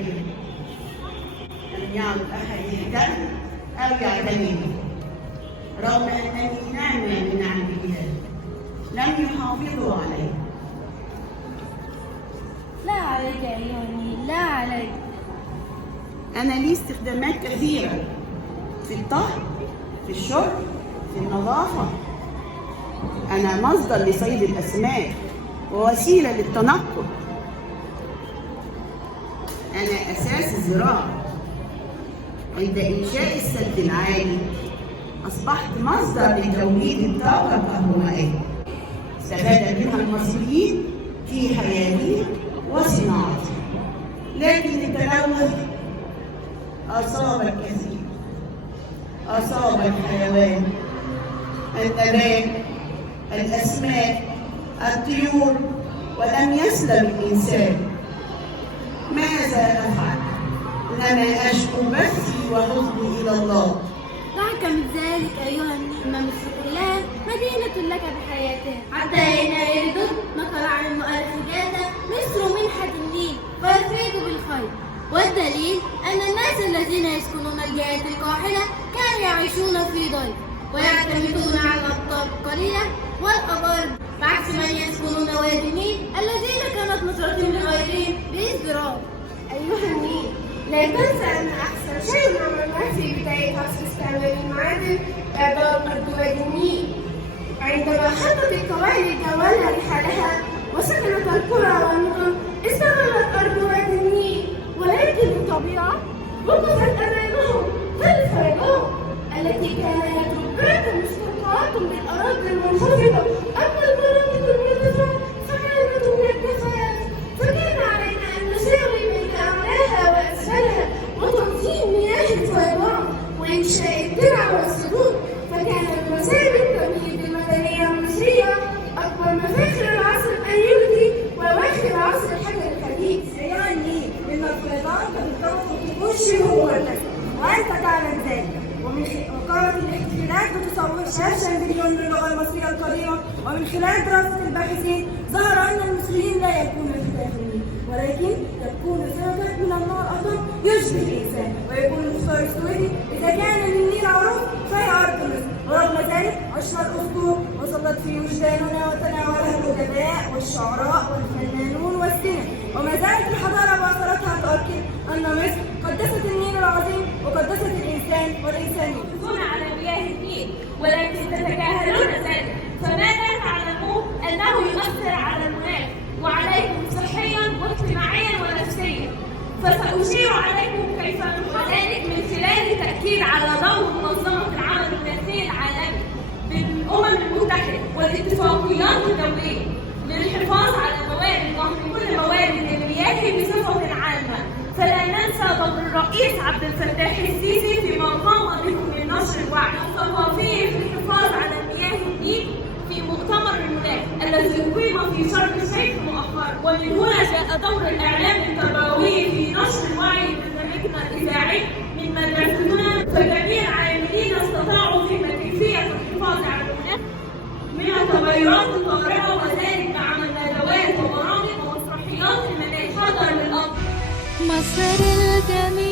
الكريم لم يعد أحد يهتم أو يعتني به، رغم أنني نعمة من نعم الله لم يحافظوا عليه. لا عليك أيها النيل، لا عليك. أنا لي استخدامات كثيرة في الطهي، في الشرب، في النظافة. أنا مصدر لصيد الأسماك ووسيلة للتنقل. أنا أساس الزراعة. عند إنشاء السد العالي أصبحت مصدر لتوليد الطاقة الكهربائية، استفاد منها المصريين في حياتهم وصناعتهم. لكن التلوث أصاب الكثير، أصاب الحيوان، النبات، الأسماك، الطيور، ولم يسلم الإنسان. ماذا أفعل؟ إنما أشكو بثي وحزني إلى الله. دعك من ذلك أيها النيل، ما مصر كلها مدينة لك بحياتها، حتى حين يردد نقل عن المؤلف جادة مصر منحة النيل فيفيض بالخير. والدليل أن الناس الذين يسكنون الجهات القاحلة كانوا يعيشون في ضيق ويعتمدون على الأمطار القليلة والأبار، بعكس من يسكنون وادي النيل الذين كانت نصرتهم لغيرهم بازدراء. أيها النيل، لا تنسى أن أحسن شيء عملناه في بداية عصر استعمال المعادن إعداد أرض وادي النيل. عندما خطت القبائل جولها رحالها وسكنت القرى والمدن استغلت أرض وادي النيل، ولكن الطبيعة وقفت أمامهم ظل فرعون التي كان يتركها مستنقعات بالأراضي المنخفضة. أما المناطق المرتفعة فكانت من الجفاف، فكان علينا أن نساوي بين أعلاها وأسفلها وتنظيم مياه الفيضان وإنشاء الترع والسدود. فكانت مسائل التمهيد المدنية المصرية أكبر مفاخر العصر الأيوبي وأواخر العصر الحجري الحديث. أيها النيل، إن الفيضان قد ارتبط بطول الشهور وأنت تعلم ذلك. وقامت الاحتفالات بتصور شاشة مليون للغة المصرية القديمة، ومن خلال دراسة الباحثين ظهر أن المصريين لا يكونون في داخل النيل، ولكن يكون سمكة من النار أضخم يشبه الإنسان، ويكون المختار السويدي إذا كان للنيل عروق فهي أرض مصر. ورغم ذلك عشنا الأسطور وصلت في وجداننا وتناولها الأدباء والشعراء والفنانون والسينما، وما زالت الحضارة واصلتها تؤكد أن مصر قدست النيل العظيم وقدست الإنسان والإنسانية. يحافظون على مياه النيل ولكن تتجاهلون ذلك، فماذا تعلمون أنه يؤثر على المناخ وعليكم صحيا واجتماعيا ونفسيا. فسأشير عليكم كيف نحقق ذلك من خلال التأكيد على دور منظمة العمل المناخي العالمي بالأمم المتحدة والاتفاقيات الدولية للحفاظ على موارد ومن كل موارد المياه بصفة عامة. فلا ننسى دور الرئيس عبد الفتاح السيسي فيما قام به من نشر الوعي الثقافي في الحفاظ على مياه النيل في مؤتمر المناخ الذي أقيم في شرم الشيخ مؤخرا. ومن هنا جاء دور الإعلام التربوي في نشر الوعي برنامجنا الإذاعي من مدرستنا. فجميع العاملين استطاعوا في كيفية الحفاظ على المناخ من التغيرات الطارئة، وذلك بعمل ندوات وبرامج ومسرحيات المناخ حضر للأرض. مصر الجميل